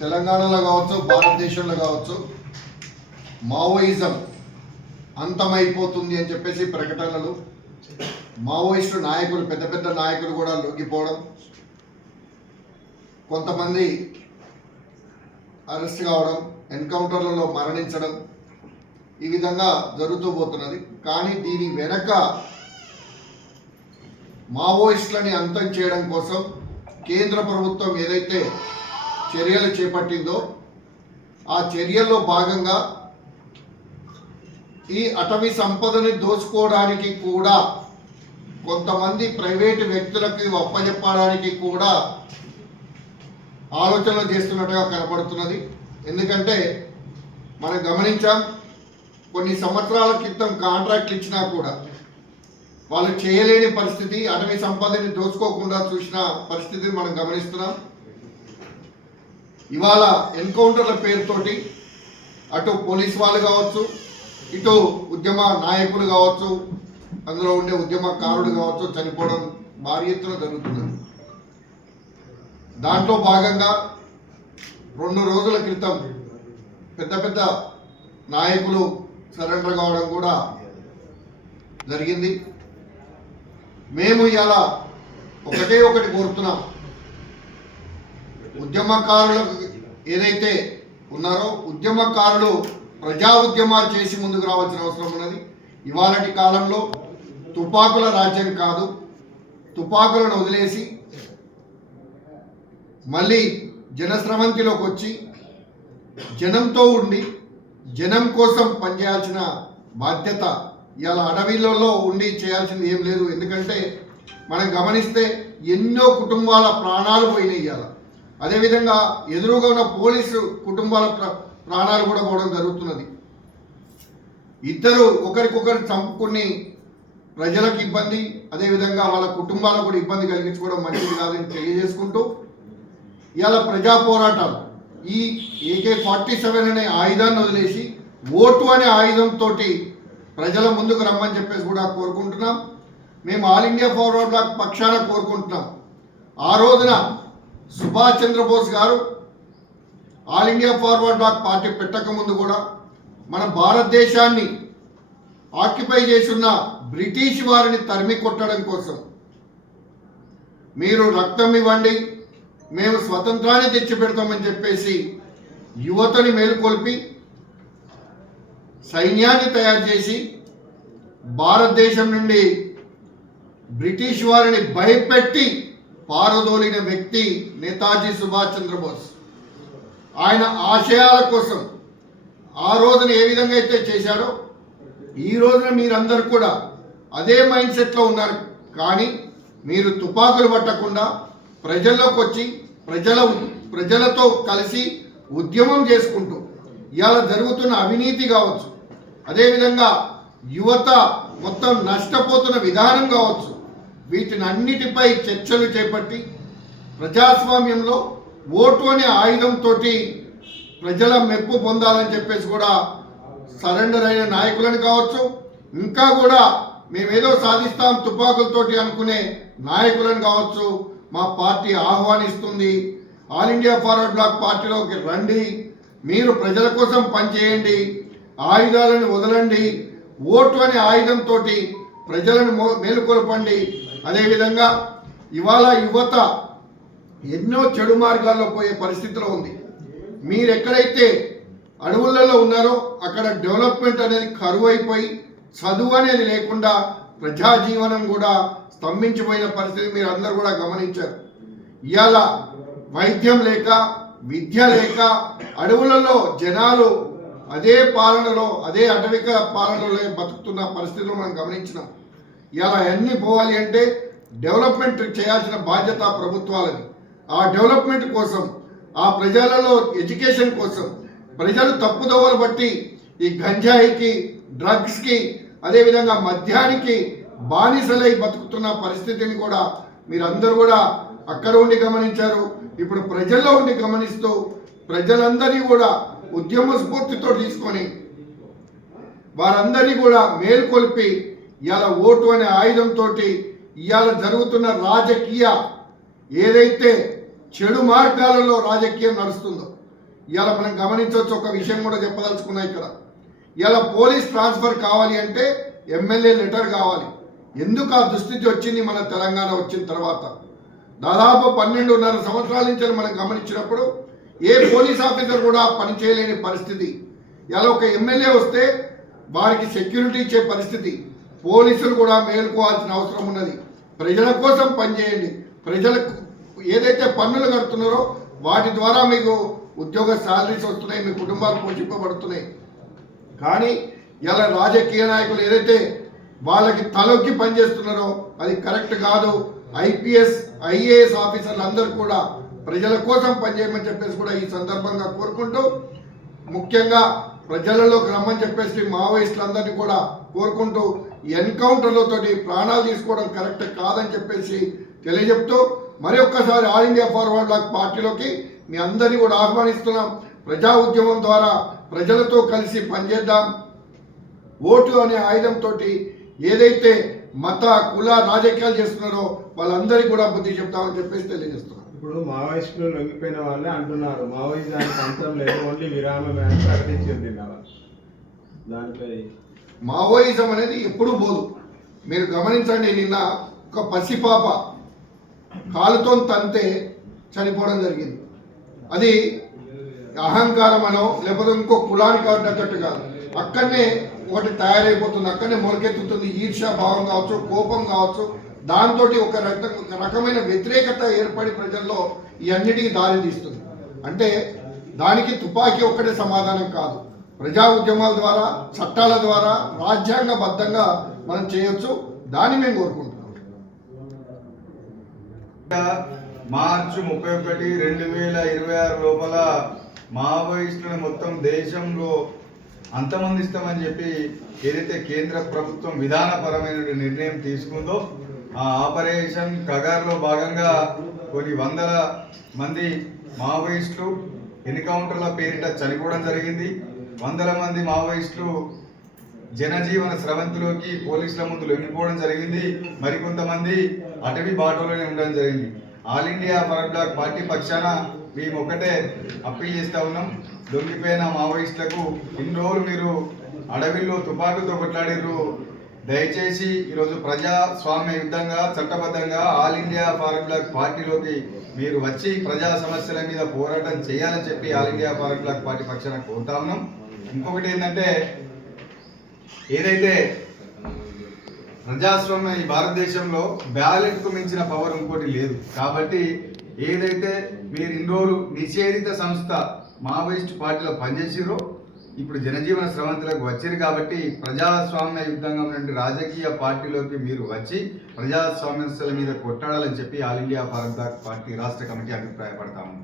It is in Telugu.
తెలంగాణలో కావచ్చు, భారతదేశంలో కావచ్చు, మావోయిజం అంతమైపోతుంది అని చెప్పేసి ప్రకటనలు, మావోయిస్టు నాయకులు, పెద్ద పెద్ద నాయకులు కూడా లొంగిపోవడం, కొంతమంది అరెస్ట్ కావడం, ఎన్కౌంటర్లలో మరణించడం, ఈ విధంగా జరుగుతూ పోతున్నది. కానీ దీని వెనక మావోయిస్టులని అంతం చేయడం కోసం కేంద్ర ప్రభుత్వం ఏదైతే చర్యలు చేపట్టిందో ఆ చర్యల్లో భాగంగా ఈ అటవీ సంపదని దోచుకోవడానికి కూడా కొంతమంది ప్రైవేటు వ్యక్తులకి అప్పచెప్పడానికి కూడా ఆలోచనలు చేస్తున్నట్టుగా కనపడుతున్నది. ఎందుకంటే మనం గమనించాం, కొన్ని సంవత్సరాల క్రితం కాంట్రాక్ట్లు ఇచ్చినా కూడా వాళ్ళు చేయలేని పరిస్థితి, అటవీ సంపదని దోచుకోకుండా చూసిన పరిస్థితిని మనం గమనిస్తున్నాం. ఇవాళ ఎన్కౌంటర్ల పేరుతోటి అటు పోలీస్ వాళ్ళు కావచ్చు, ఇటు ఉద్యమ నాయకులు కావచ్చు, అందులో ఉండే ఉద్యమకారులు కావచ్చు చనిపోవడం భారీ ఎత్తున జరుగుతున్నది. దాంట్లో భాగంగా 2 రోజుల క్రితం పెద్ద పెద్ద నాయకులు సరెండర్ కావడం కూడా జరిగింది. మేము ఇలా ఒకటి కోరుతున్నాం, ఉద్యమకారులకు ఏదైతే ఉన్నారో ఉద్యమకారులు ప్రజా ఉద్యమాలు చేసి ముందుకు రావాల్సిన అవసరం ఉన్నది. ఇవాళటి కాలంలో తుపాకుల రాజ్యం కాదు, తుపాకులను వదిలేసి మళ్ళీ జనస్రవంతిలోకి వచ్చి జనంతో ఉండి జనం కోసం పనిచేయాల్సిన బాధ్యత ఇవాళ అడవిలలో ఉండి చేయాల్సింది ఏం లేదు. ఎందుకంటే మనం గమనిస్తే ఎన్నో కుటుంబాల ప్రాణాలు పోయినాయి. ఇవాళ అదేవిధంగా ఎదురుగా ఉన్న పోలీసు కుటుంబాల ప్రాణాలు కూడా పోవడం జరుగుతున్నది. ఇద్దరు ఒకరికొకరు చంపుకుని ప్రజలకు ఇబ్బంది, అదేవిధంగా వాళ్ళ కుటుంబాలకు కూడా ఇబ్బంది కలిగించుకోవడం మంచిది కాదని తెలియజేసుకుంటూ ఇవాళ ప్రజా పోరాటాలు ఈ AK-47 అనే ఆయుధాన్ని వదిలేసి ఓటు అనే ఆయుధంతో ప్రజల ముందుకు రమ్మని చెప్పేసి కూడా కోరుకుంటున్నాం. మేము ఆల్ ఇండియా ఫార్వర్డ్ బ్లాక్ పక్షాన కోరుకుంటున్నాం. ఆ రోజున సుభాష్ చంద్రబోస్ గారు All India Forward Bloc party పెట్టక ముందు కూడా మన భారతదేశాన్ని ఆక్యుపై చేస్తున్న బ్రిటిష్ వారిని తరిమి కొట్టడం కోసం మీరు రక్తం ఇవ్వండి, మేము స్వతంత్రాన్ని తెచ్చిపెడతామని చెప్పేసి యువతని మేలుకొల్పి సైన్యాన్ని తయారు చేసి భారతదేశం నుండి బ్రిటిష్ వారిని భయపెట్టి పారదోలిన వ్యక్తి నేతాజీ సుభాష్ చంద్రబోస్. ఆయన ఆశయాల కోసం ఆ రోజున ఏ విధంగా అయితే చేశాడో ఈ రోజున మీరందరూ కూడా అదే మైండ్ సెట్లో ఉన్నారు. కానీ మీరు తుపాకులు పట్టకుండా ప్రజల్లోకి వచ్చి ప్రజలతో కలిసి ఉద్యమం చేసుకుంటూ ఇవాళ జరుగుతున్న అవినీతి కావచ్చు, అదేవిధంగా యువత మొత్తం నష్టపోతున్న విధానం కావచ్చు, వీటిని అన్నిటిపై చర్చలు చేపట్టి ప్రజాస్వామ్యంలో ఓటు అనే ఆయుధంతో ప్రజల మెప్పు పొందాలని చెప్పేసి కూడా సరెండర్ అయిన నాయకులను కావచ్చు, ఇంకా కూడా మేమేదో సాధిస్తాం తుపాకులతోటి అనుకునే నాయకులను కావచ్చు మా పార్టీ ఆహ్వానిస్తుంది. ఆల్ ఇండియా ఫార్వర్డ్ బ్లాక్ పార్టీలోకి రండి, మీరు ప్రజల కోసం పనిచేయండి, ఆయుధాలను వదలండి, ఓటు అనే ఆయుధంతో ప్రజలను మేలుకొల్పండి. అదేవిధంగా ఇవాళ యువత ఎన్నో చెడు మార్గాల్లో పోయే పరిస్థితిలో ఉంది. మీరు ఎక్కడైతే అడవులలో ఉన్నారో అక్కడ డెవలప్మెంట్ అనేది కరువైపోయి చదువు అనేది లేకుండా ప్రజాజీవనం కూడా స్తంభించిపోయిన పరిస్థితి మీరు అందరూ కూడా గమనించారు. ఇవాళ వైద్యం లేక, విద్య లేక అడవులలో జనాలు అదే పాలనలో, అదే అటవిక పాలనలో బతుకుతున్న పరిస్థితులు మనం గమనించినాం. ఇలా అన్నీ పోవాలి అంటే డెవలప్మెంట్ చేయాల్సిన బాధ్యత ప్రభుత్వాలని. ఆ డెవలప్మెంట్ కోసం, ఆ ప్రజలలో ఎడ్యుకేషన్ కోసం ప్రజలు తప్పుదోవలు బట్టి ఈ గంజాయికి, డ్రగ్స్కి, అదేవిధంగా మద్యానికి బానిసలై బతుకుతున్న పరిస్థితిని కూడా మీరందరూ కూడా అక్కడ ఉండి గమనించారు. ఇప్పుడు ప్రజల్లో ఉండి గమనిస్తూ ప్రజలందరినీ కూడా ఉద్యమ స్ఫూర్తితో తీసుకొని వారందరినీ కూడా మేల్కొల్పి ఇవాళ ఓటు అనే ఆయుధంతో ఇవాళ జరుగుతున్న రాజకీయ ఏదైతే చెడు మార్గాలలో రాజకీయం నడుస్తుందో ఇవాళ మనం గమనించవచ్చు. ఒక విషయం కూడా చెప్పదలుచుకున్నా ఇక్కడ. ఇవాళ పోలీస్ ట్రాన్స్ఫర్ కావాలి అంటే ఎమ్మెల్యే లెటర్ కావాలి. ఎందుకు ఆ దుస్థితి వచ్చింది మన తెలంగాణ వచ్చిన తర్వాత? దాదాపు 12.5 సంవత్సరాల నుంచి మనం గమనించినప్పుడు ఏ పోలీస్ ఆఫీసర్ కూడా పనిచేయలేని పరిస్థితి. ఇలా ఒక ఎమ్మెల్యే వస్తే వారికి సెక్యూరిటీ ఇచ్చే పరిస్థితి. పోలీసులు కూడా మేలుకోవాల్సిన అవసరం ఉన్నది. ప్రజల కోసం పనిచేయండి. ప్రజలకు ఏదైతే పన్నులు కడుతున్నారో వాటి ద్వారా మీకు ఉద్యోగ శాలరీస్ వస్తున్నాయి, మీ కుటుంబాలు పోషింపబడుతున్నాయి. కానీ ఇలా రాజకీయ నాయకులు ఏదైతే వాళ్ళకి తలొక్కి పనిచేస్తున్నారో అది కరెక్ట్ కాదు. ఐపీఎస్ ఐఏఎస్ ఆఫీసర్లు అందరూ కూడా ప్రజల కోసం పనిచేయమని చెప్పేసి కూడా ఈ సందర్భంగా కోరుకుంటూ, ముఖ్యంగా ప్రజలలోకి రమ్మని చెప్పేసి మావోయిస్టులందరినీ కూడా కోరుకుంటూ, ఎన్కౌంటర్లతోటి ప్రాణాలు తీసుకోవడం కరెక్ట్ కాదని చెప్పేసి తెలియజెప్తూ, మరి ఒక్కసారి ఆల్ ఇండియా ఫార్వర్డ్ బ్లాక్ పార్టీలోకి మీ అందరినీ కూడా ఆహ్వానిస్తున్నాం. ప్రజా ఉద్యమం ద్వారా ప్రజలతో కలిసి పనిచేద్దాం. ఓటు అనే ఆయుధంతో ఏదైతే మత కుల రాజకీయాలు చేస్తున్నారో వాళ్ళందరికీ కూడా బుద్ధి చెప్తామని చెప్పేసి తెలియజేస్తున్నాం. ఇప్పుడు మావోయిస్టులు లొంగిపోయిన వాళ్ళే అంటున్నారు మావోయిజానికి అంతం లేదు, ఓన్లీ విరామమే అని ప్రకటించింది. దానిపై మావోయిజం అనేది ఎప్పుడూ పోదు. మీరు గమనించండి, నిన్న ఒక పసిపాప కాలుతో తంతే చనిపోవడం జరిగింది. అది అహంకారం అనో లేకపోతే ఇంకో కులానికి అడ్డకట్టు కాదు. అక్కడనే ఒకటి తయారైపోతుంది, అక్కడనే మొలకెత్తుతుంది. ఈర్ష్యా భావం కావచ్చు, కోపం కావచ్చు, దాంతో ఒక రకమైన వ్యతిరేకత ఏర్పడి ప్రజల్లో ఈ అన్నిటికీ దారి తీస్తుంది. అంటే దానికి తుపాకీ ఒక్కటే సమాధానం కాదు. ప్రజా ఉద్యమాల ద్వారా, చట్టాల ద్వారా, రాజ్యాంగబద్ధంగా మనం చేయొచ్చు. దాన్ని మేము కోరుకుంటున్నాం. మార్చి 31, 2026 లోపల మావోయిస్టులను మొత్తం దేశంలో అంతమందిస్తామని చెప్పి ఏదైతే కేంద్ర ప్రభుత్వం విధానపరమైన నిర్ణయం తీసుకుందో ఆ ఆపరేషన్ కగార్లో భాగంగా కొన్ని వందల మంది మావోయిస్టులు ఎన్కౌంటర్ల పేరిట చనిపోవడం జరిగింది. వందల మంది మావోయిస్టులు జనజీవన స్రవంతిలోకి పోలీసుల ముందు లొంగిపోవడం జరిగింది. మరికొంతమంది అటవీ బాటలోనే ఉండడం జరిగింది. All India Forward Bloc party పక్షాన మేము ఒకటే అప్పీల్ చేస్తూ ఉన్నాం. లొంగిపోయిన మావోయిస్టులకు ఇన్ని రోజులు మీరు అడవిలో తుపాకులతో కొట్లాడిర్రు. దయచేసి ఈరోజు ప్రజాస్వామ్య యుద్ధంగా చట్టబద్ధంగా ఆల్ ఇండియా ఫార్వర్డ్ బ్లాక్ పార్టీలోకి మీరు వచ్చి ప్రజా సమస్యల మీద పోరాటం చేయాలని చెప్పి All India Forward Bloc party పక్షాన కోరుతా ఉన్నాం. ఇంకొకటి ఏంటంటే, ఏదైతే ప్రజాస్వామ్య ఈ భారతదేశంలో బ్యాలెట్కు మించిన పవర్ ఇంకోటి లేదు. కాబట్టి ఏదైతే మీరు ఇన్ని రోజులు నిషేధిత సంస్థ మావోయిస్ట్ పార్టీలో పనిచేసిరో ఇప్పుడు జనజీవన స్రవంతులకు వచ్చారు. కాబట్టి ప్రజాస్వామ్య యుద్ధంగా ఉన్నటువంటి రాజకీయ పార్టీలోకి మీరు వచ్చి ప్రజా సమస్యల మీద కొట్టాడాలని చెప్పి All India Forward Bloc party రాష్ట్ర కమిటీ అభిప్రాయపడతాము.